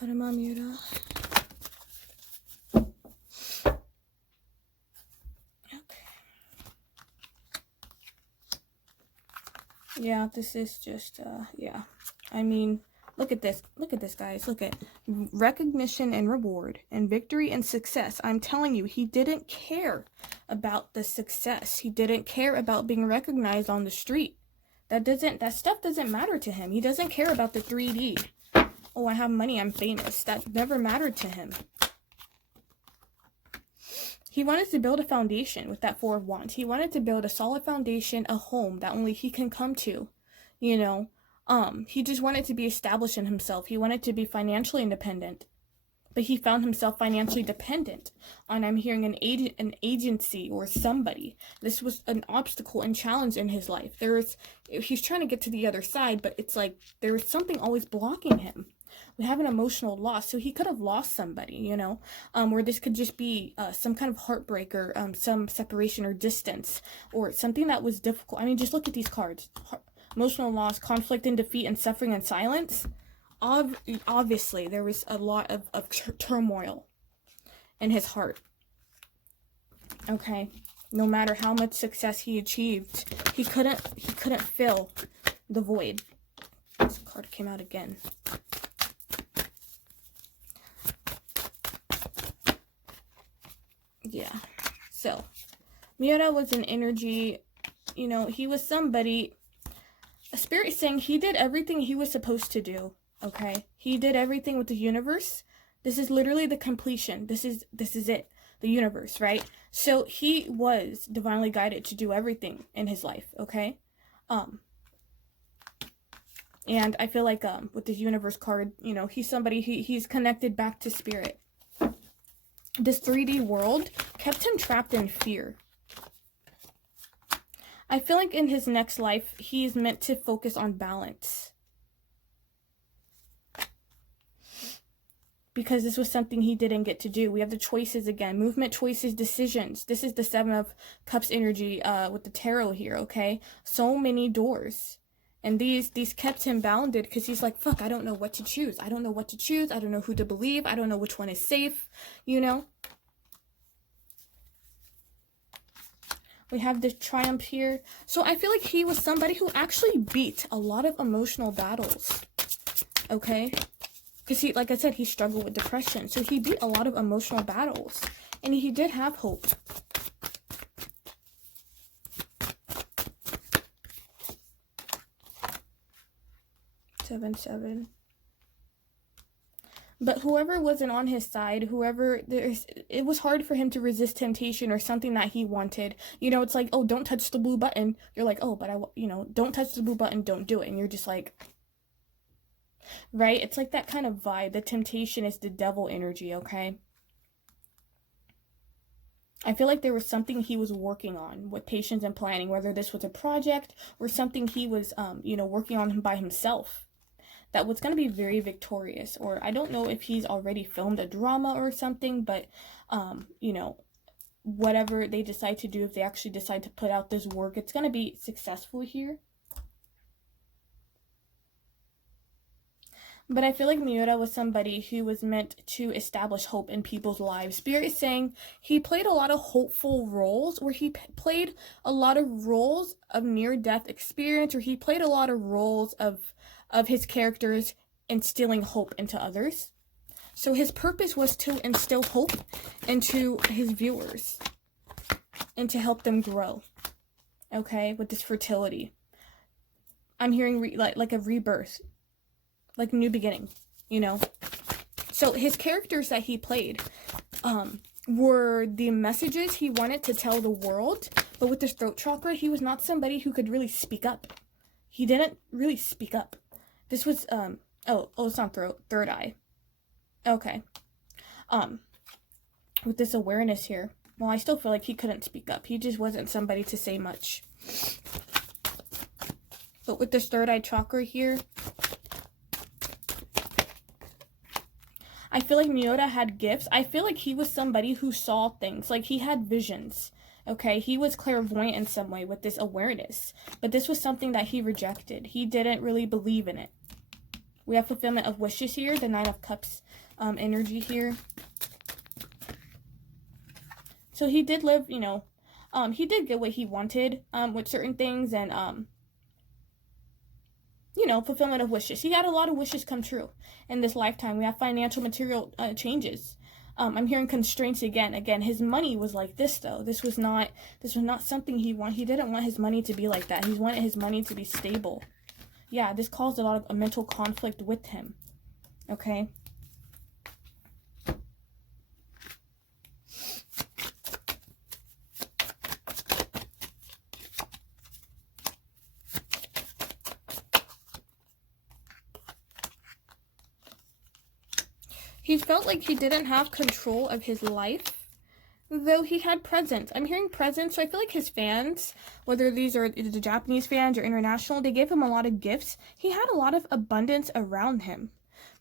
Haruma Miura. Yeah, this is just, yeah. I mean, look at this. Look at this, guys. Look at recognition and reward and victory and success. I'm telling you, he didn't care about the success. He didn't care about being recognized on the street. That stuff doesn't matter to him. He doesn't care about the 3D. Oh, I have money, I'm famous. That never mattered to him. He wanted to build a foundation with that Four of Wands. He wanted to build a solid foundation, a home that only he can come to, you know. He just wanted to be established in himself. He wanted to be financially independent. but he found himself financially dependent on, I'm hearing, an agency or somebody. This was an obstacle and challenge in his life. He's trying to get to the other side, but it's like there was something always blocking him. We have an emotional loss, so he could have lost somebody, you know, or this could just be some kind of heartbreak or some separation or distance or something that was difficult. I mean, just look at these cards. Emotional loss, conflict and defeat, and suffering and silence. Obviously, there was a lot of turmoil in his heart. Okay, no matter how much success he achieved, he couldn't fill the void. This card came out again. Yeah, so Miura was an energy, you know, he was somebody, a spirit saying he did everything he was supposed to do, okay? He did everything with the universe. This is literally the completion. This is it, the universe, right? So he was divinely guided to do everything in his life, okay? And I feel like with this universe card, you know, he's somebody, he's connected back to spirit. This 3D world kept him trapped in fear. I feel like in his next life, he's meant to focus on balance. Because this was something he didn't get to do. We have the choices again. Movement, choices, decisions. This is the 7 of Cups energy with the tarot here, okay? So many doors. And these kept him bounded because he's like, fuck, I don't know what to choose. I don't know what to choose. I don't know who to believe. I don't know which one is safe, you know? We have the triumph here. So I feel like he was somebody who actually beat a lot of emotional battles, okay? Because he, like I said, he struggled with depression. So he beat a lot of emotional battles. And he did have hope. Seven. But whoever wasn't on his side, it was hard for him to resist temptation or something that he wanted. You know, it's like, oh, don't touch the blue button. You're like, oh, but don't touch the blue button, don't do it. And you're just like, right? It's like that kind of vibe. The temptation is the devil energy, okay? I feel like there was something he was working on with patience and planning, whether this was a project or something he was, working on by himself. That was going to be very victorious. Or I don't know if he's already filmed a drama or something, but, whatever they decide to do, if they actually decide to put out this work, it's going to be successful here. But I feel like Miura was somebody who was meant to establish hope in people's lives. Spirit is saying he played a lot of hopeful roles, or he played a lot of roles of near-death experience, or he played a lot of roles of his characters instilling hope into others. So his purpose was to instill hope into his viewers and to help them grow, okay, with this fertility. I'm hearing like a rebirth, like a new beginning, you know. So his characters that he played were the messages he wanted to tell the world, but with his throat chakra, he was not somebody who could really speak up. He didn't really speak up. This was, it's not throat, third eye. Okay. With this awareness here, well, I still feel like he couldn't speak up. He just wasn't somebody to say much. But with this third eye chakra here, I feel like Miura had gifts. I feel like he was somebody who saw things. Like, he had visions. Okay, he was clairvoyant in some way with this awareness. But this was something that he rejected. He didn't really believe in it. We have fulfillment of wishes here. The 9 of Cups energy here. So he did live, he did get what he wanted with certain things. And, fulfillment of wishes. He had a lot of wishes come true in this lifetime. We have financial material changes. I'm hearing constraints again. Again, his money was like this, though. This was not something he wanted. He didn't want his money to be like that. He wanted his money to be stable. Yeah, this caused a lot of a mental conflict with him. Okay? He felt like he didn't have control of his life, though he had presence. I'm hearing presence, so I feel like his fans, whether these are the Japanese fans or international, they gave him a lot of gifts. He had a lot of abundance around him.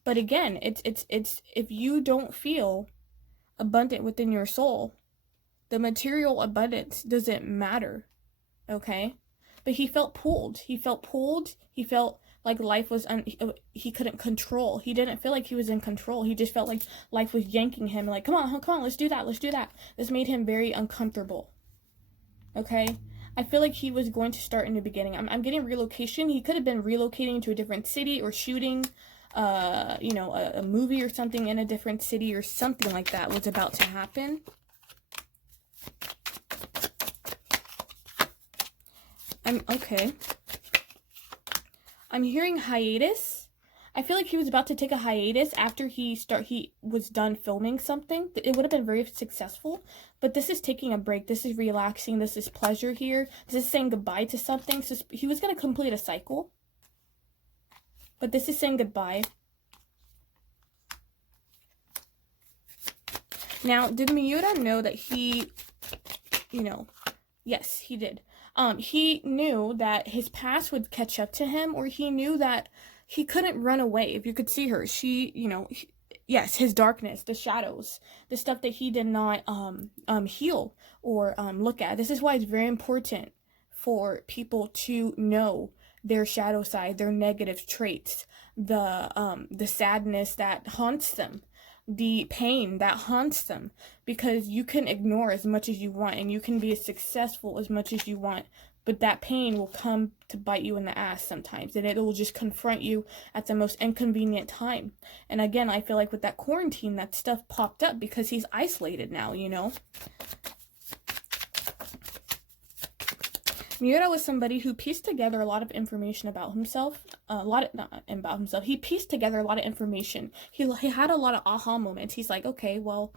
But again, it's if you don't feel abundant within your soul, the material abundance doesn't matter, okay? But he felt pulled. He felt pulled. He felt like life was, he couldn't control. He didn't feel like he was in control. He just felt like life was yanking him, like, come on, let's do that. This made him very uncomfortable, okay? I feel like he was going to start in the beginning. I'm getting relocation. He could have been relocating to a different city or shooting, you know, a movie or something in a different city or something like that was about to happen. I'm hearing hiatus. I feel like he was about to take a hiatus after he was done filming something. It would have been very successful, but this is taking a break. This is relaxing. This is pleasure here. This is saying goodbye to something. So he was going to complete a cycle, but this is saying goodbye. Now, did Miura know that he, you know, yes, he did. He knew that his past would catch up to him, or he knew that he couldn't run away. If you could see her, she, you know, yes, his darkness, the shadows, the stuff that he did not heal or look at. This is why it's very important for people to know their shadow side, their negative traits, the sadness that haunts them, the pain that haunts them, because you can ignore as much as you want and you can be as successful as much as you want, but that pain will come to bite you in the ass sometimes, and it will just confront you at the most inconvenient time. And again, I feel like with that quarantine, that stuff popped up because he's isolated now, you know. Miura was somebody who pieced together a lot of information about himself. He pieced together a lot of information. He had a lot of aha moments. He's like, okay, well,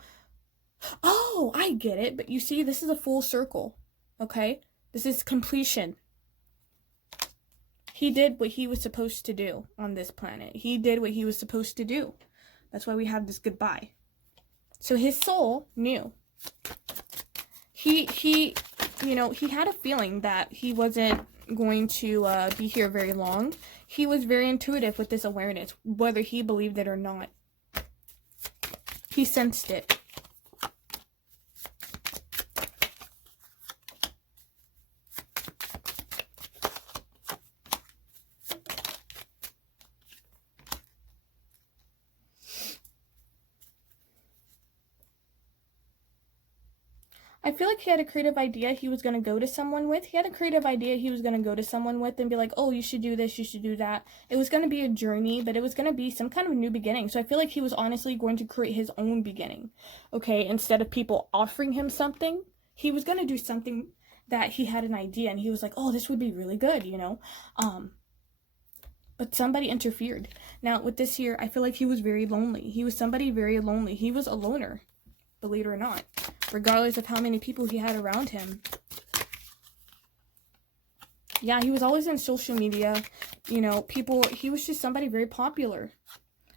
oh, I get it. But you see, this is a full circle, okay? This is completion. He did what he was supposed to do on this planet. He did what he was supposed to do. That's why we have this goodbye. So his soul knew. You know, he had a feeling that he wasn't going to be here very long. He was very intuitive with this awareness, whether he believed it or not. He sensed it. I feel like he had a creative idea he was going to go to someone with. He had a creative idea he was going to go to someone with and be like, oh, you should do this, you should do that. It was going to be a journey, but it was going to be some kind of new beginning. So I feel like he was honestly going to create his own beginning, okay? Instead of people offering him something, he was going to do something that he had an idea, and he was like, oh, this would be really good, you know? But somebody interfered. Now, with this here, I feel like he was very lonely. He was somebody very lonely. He was a loner, believe it or not, regardless of how many people he had around him. Yeah, he was always in social media, you know, he was just somebody very popular,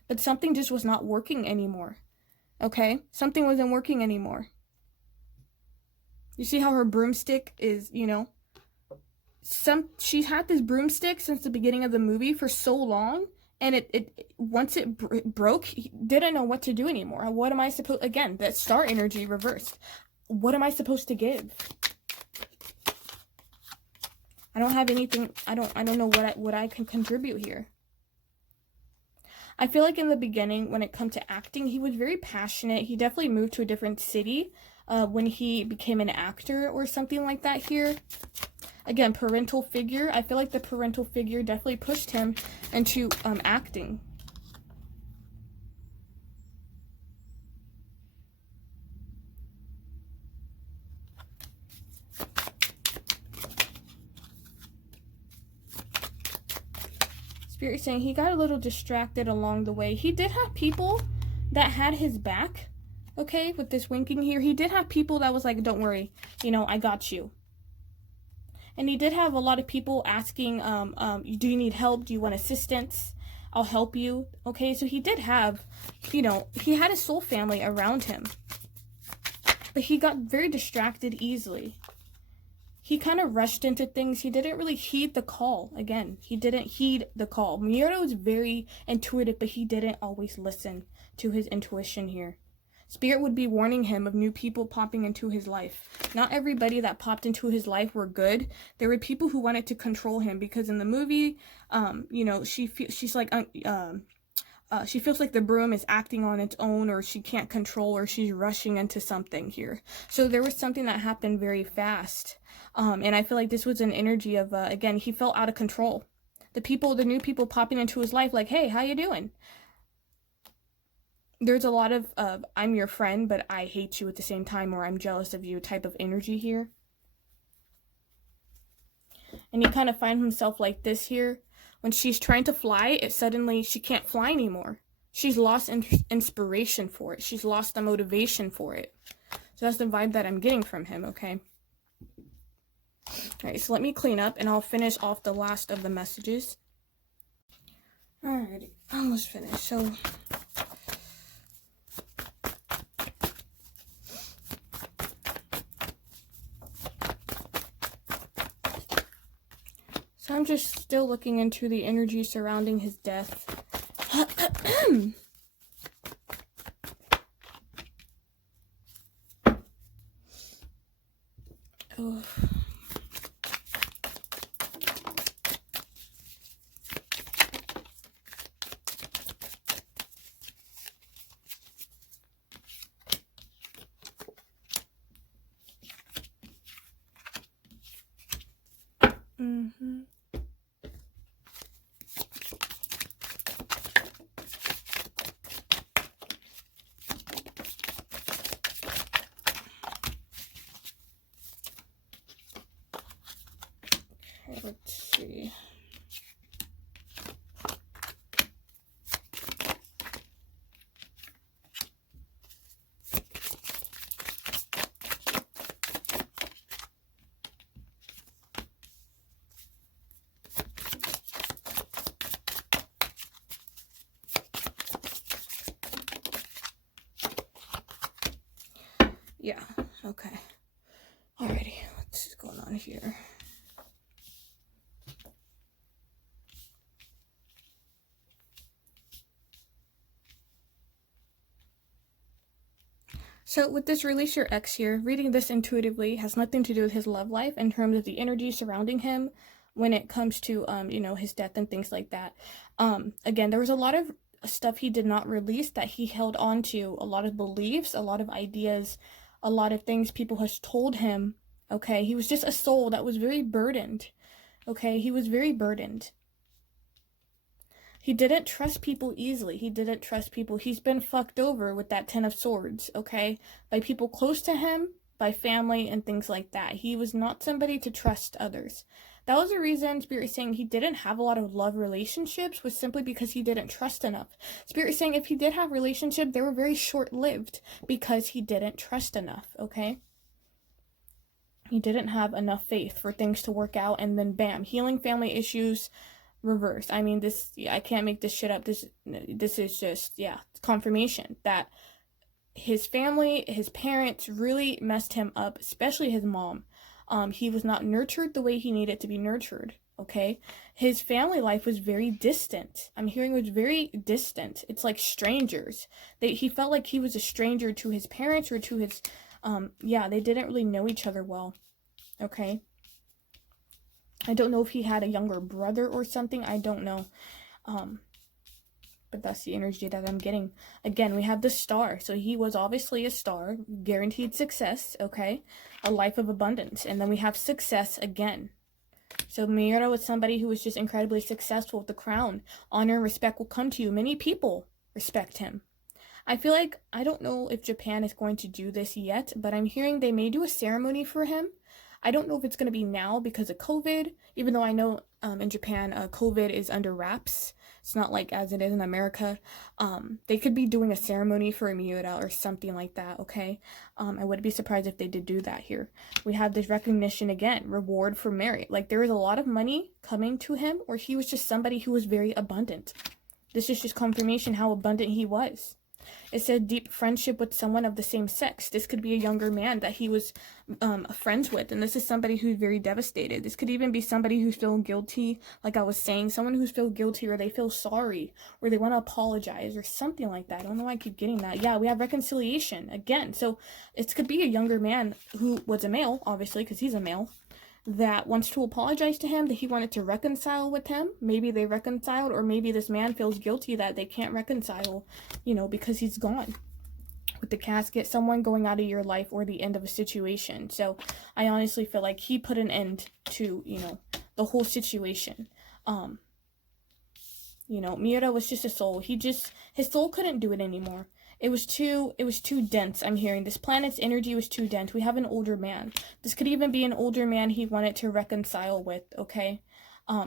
but something just was not working anymore, okay? Something wasn't working anymore. You see how her broomstick is, you know, she's had this broomstick since the beginning of the movie for so long, and once it broke, he didn't know what to do anymore. What am I supposed, again, that star energy reversed. What am I supposed to give? I don't have anything. I don't know what I can contribute here. I feel like in the beginning, when it comes to acting, he was very passionate. He definitely moved to a different city when he became an actor or something like that here. Again, parental figure. I feel like the parental figure definitely pushed him into acting. Spirit saying he got a little distracted along the way. He did have people that had his back, okay, with this winking here. He did have people that was like, don't worry, you know, I got you. And he did have a lot of people asking, do you need help? Do you want assistance? I'll help you. Okay, so he did have, you know, he had his soul family around him. But he got very distracted easily. He kind of rushed into things. He didn't really heed the call. Again, he didn't heed the call. Miura was very intuitive, but he didn't always listen to his intuition here. Spirit would be warning him of new people popping into his life. Not everybody that popped into his life were good. There were people who wanted to control him, because in the movie, you know, she's like, she feels like the broom is acting on its own, or she can't control, or she's rushing into something here. So there was something that happened very fast. And I feel like this was an energy of, again, he felt out of control. The new people popping into his life, like, hey, how you doing? There's a lot of, I'm your friend, but I hate you at the same time, or I'm jealous of you type of energy here. And he kind of finds himself like this here. When she's trying to fly, she can't fly anymore. She's lost inspiration for it. She's lost the motivation for it. So that's the vibe that I'm getting from him, okay? Alright, so let me clean up, and I'll finish off the last of the messages. Alrighty, almost finished. So I'm just still looking into the energy surrounding his death. Oh. Let's see. Yeah, okay. Alrighty, what's going on here? So with this release your ex here, reading this intuitively has nothing to do with his love life in terms of the energy surrounding him when it comes to, you know, his death and things like that. Again, there was a lot of stuff he did not release that he held on to, a lot of beliefs, a lot of ideas, a lot of things people has told him, okay? He was just a soul that was very burdened, okay? He was very burdened. He didn't trust people easily. He didn't trust people. He's been fucked over with that 10 of Swords, okay? By people close to him, by family, and things like that. He was not somebody to trust others. That was the reason Spirit is saying he didn't have a lot of love relationships, was simply because he didn't trust enough. Spirit is saying if he did have relationships, they were very short-lived because he didn't trust enough, okay? He didn't have enough faith for things to work out, and then bam, healing family issues, reverse. I mean, I can't make this shit up. This is just, yeah, confirmation that his family, his parents really messed him up, especially his mom. He was not nurtured the way he needed to be nurtured, okay? His family life was very distant. I'm hearing it was very distant. It's like strangers. He felt like he was a stranger to his parents or to his, yeah, they didn't really know each other well, okay? I don't know if he had a younger brother or something. I don't know. But that's the energy that I'm getting. Again, we have the star. So he was obviously a star. Guaranteed success, okay? A life of abundance. And then we have success again. So Miura was somebody who was just incredibly successful with the crown. Honor and respect will come to you. Many people respect him. I feel like, I don't know if Japan is going to do this yet, but I'm hearing they may do a ceremony for him. I don't know if it's going to be now because of COVID, even though I know in Japan, COVID is under wraps. It's not like as it is in America. They could be doing a ceremony for a Miura or something like that, okay? I wouldn't be surprised if they did do that here. We have this recognition again, reward for merit. Like there was a lot of money coming to him, or he was just somebody who was very abundant. This is just confirmation how abundant he was. It said deep friendship with someone of the same sex. This could be a younger man that he was friends with, and this is somebody who's very devastated. This could even be somebody who's feeling guilty, like I was saying, someone who's feel guilty, or they feel sorry, or they want to apologize, or something like that. I don't know why I keep getting that. Yeah, we have reconciliation again. So it could be a younger man who was a male, obviously, because he's a male, that wants to apologize to him, that he wanted to reconcile with him. Maybe they reconciled, or maybe this man feels guilty that they can't reconcile, you know, because he's gone. With the casket, someone going out of your life, or the end of a situation. So I honestly feel like he put an end to, you know, the whole situation. You know, Miura was just a soul. His soul couldn't do it anymore. It was too dense, I'm hearing. This planet's energy was too dense. We have an older man. This could even be an older man he wanted to reconcile with, okay?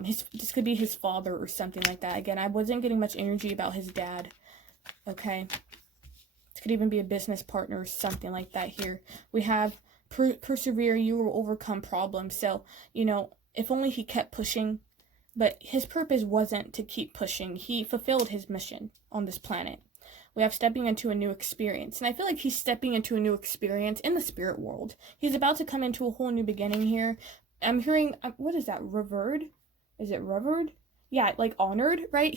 This could be his father or something like that. Again, I wasn't getting much energy about his dad, okay? This could even be a business partner or something like that here. We have persevere, you will overcome problems. So, you know, if only he kept pushing. But his purpose wasn't to keep pushing. He fulfilled his mission on this planet. We have stepping into a new experience. And I feel like he's stepping into a new experience in the spirit world. He's about to come into a whole new beginning here. I'm hearing, what is that, revered? Is it revered? Yeah, like honored, right?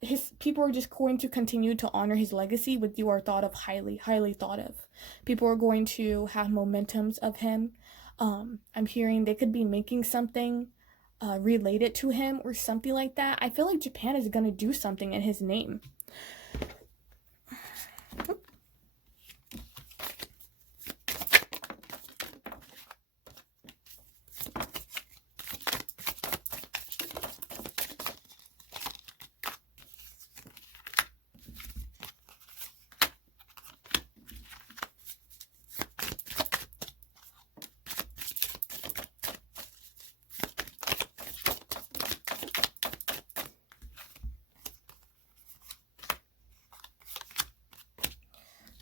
His people are just going to continue to honor his legacy with you are thought of highly, highly thought of. People are going to have momentums of him. I'm hearing they could be making something related to him or something like that. I feel like Japan is going to do something in his name.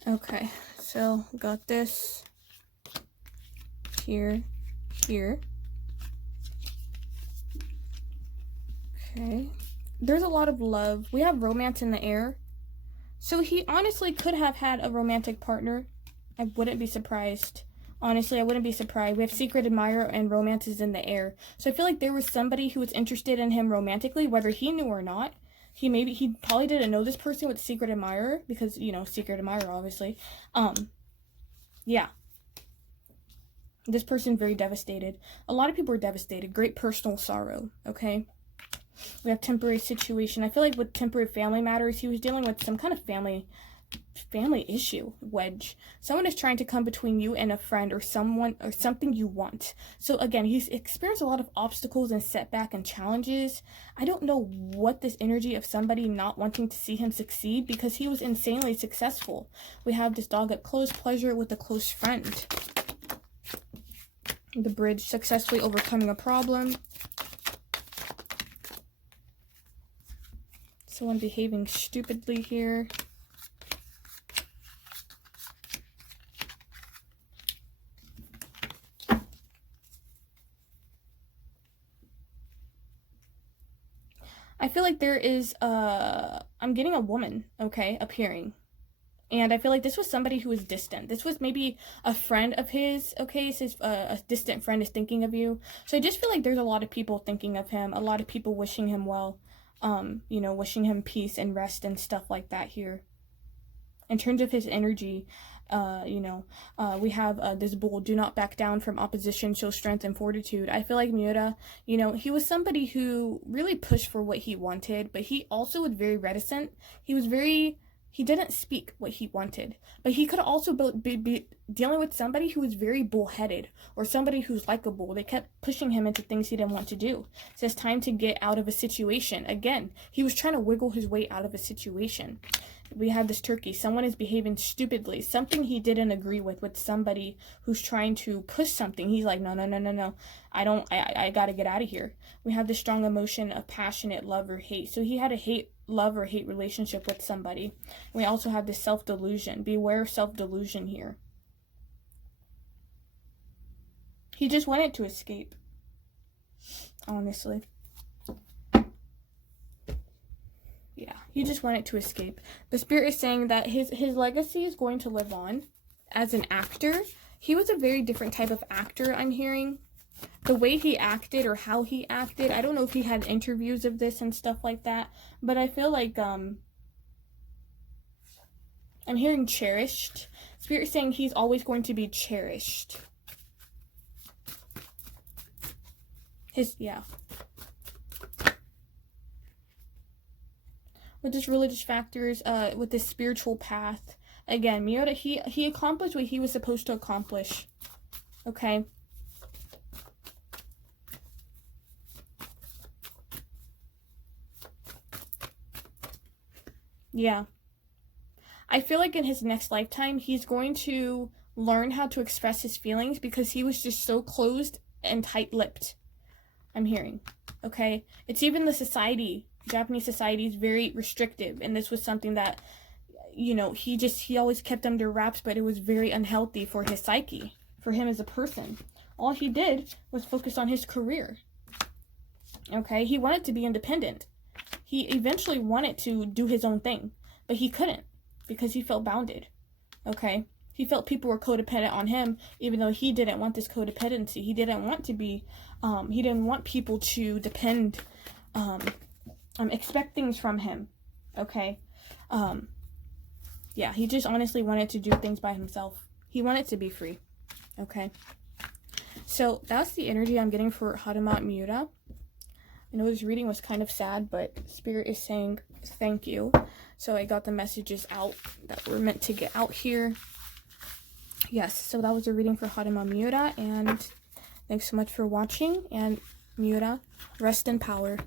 Okay, so got this here. Okay, there's a lot of love. We have romance in the air. So he honestly could have had a romantic partner. I wouldn't be surprised. Honestly, I wouldn't be surprised. We have secret admirer and romance is in the air. So I feel like there was somebody who was interested in him romantically, whether he knew or not. He probably didn't know this person with secret admirer, because, you know, secret admirer, obviously. Yeah. This person very devastated. A lot of people are devastated. Great personal sorrow, okay? We have temporary situation. I feel like with temporary family matters, he was dealing with some kind of family issue, wedge. Someone is trying to come between you and a friend or someone or something you want. So again, he's experienced a lot of obstacles and setback and challenges. I don't know what this energy of somebody not wanting to see him succeed, because he was insanely successful. We have this dog at close pleasure with a close friend. The bridge, successfully overcoming a problem. Someone behaving stupidly here. I feel like there is, I'm getting a woman, okay, appearing. And I feel like this was somebody who was distant. This was maybe a friend of his, okay, says a distant friend is thinking of you. So I just feel like there's a lot of people thinking of him, a lot of people wishing him well, you know, wishing him peace and rest and stuff like that here. In terms of his energy, we have this bull, do not back down from opposition, show strength and fortitude. I feel like Miura, you know, he was somebody who really pushed for what he wanted, but he also was very reticent. He didn't speak what he wanted, but he could also be dealing with somebody who was very bullheaded, or somebody who's like a bull. They kept pushing him into things he didn't want to do. So it's time to get out of a situation. Again, he was trying to wiggle his way out of a situation. We have this turkey. Someone is behaving stupidly. Something he didn't agree with somebody who's trying to push something. He's like, no. I gotta get out of here. We have this strong emotion of passionate love or hate. So he had a love or hate relationship with somebody. We also have this self-delusion. Beware of self-delusion here. He just wanted to escape. Honestly. Yeah. He just wanted to escape. The spirit is saying that his legacy is going to live on as an actor. He was a very different type of actor, I'm hearing. The way he acted or how he acted, I don't know if he had interviews of this and stuff like that, but I feel like I'm hearing cherished. Spirit saying he's always going to be cherished. Yeah. With this religious factors, with this spiritual path, again, Miura, he accomplished what he was supposed to accomplish. Okay. Yeah. I feel like in his next lifetime, he's going to learn how to express his feelings because he was just so closed and tight-lipped. I'm hearing. Okay? It's even the society. Japanese society is very restrictive, and this was something that, you know, he always kept under wraps, but it was very unhealthy for his psyche, for him as a person. All he did was focus on his career. Okay? He wanted to be independent. He eventually wanted to do his own thing, but he couldn't because he felt bounded. Okay? He felt people were codependent on him, even though he didn't want this codependency. He didn't want to be, he didn't want people to depend, expect things from him. Okay? Yeah, he just honestly wanted to do things by himself. He wanted to be free. Okay? So that's the energy I'm getting for Haruma Miura. I know this reading was kind of sad, but Spirit is saying thank you. So I got the messages out that were meant to get out here. Yes, so that was a reading for Haruma Miura, and thanks so much for watching. And Miura, rest in power.